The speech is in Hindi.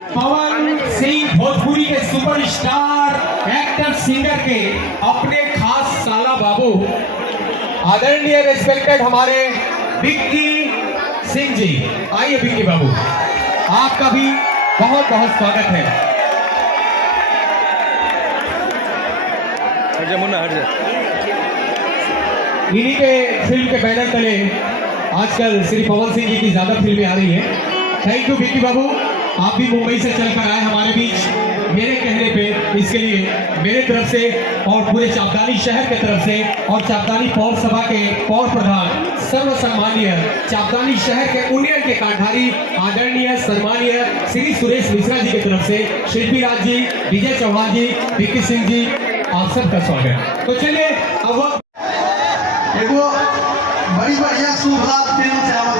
पवन सिंह भोजपुरी के सुपरस्टार एक्टर सिंगर के अपने खास साला बाबू आदरणीय रेस्पेक्टेड हमारे विक्की सिंह जी, आइए विक्की बाबू, आपका भी बहुत बहुत स्वागत है। हट जा मुन्ना, हट जा। इन्हीं के फिल्म के बैनर तले आजकल श्री पवन सिंह जी की ज्यादा फिल्में आ रही हैं। थैंक यू विक्की बाबू, आप भी मुंबई से चलकर आए हमारे बीच मेरे कहने पे, इसके लिए मेरे तरफ से और पूरे चापदानी शहर के तरफ से और चापदानी पौर सभा के पौर प्रधान सर्व सम्मानीय चापदानी शहर के यूनियन के कांठारी आदरणीय सम्मानीय श्री सुरेश मिश्रा जी की तरफ से शिल्पी राज जी, विजय चौहान जी, विक्की सिंह जी, आप सबका स्वागत। तो चलिए अब एगो बड़ी बढ़िया शुभ लाभ देना चाहत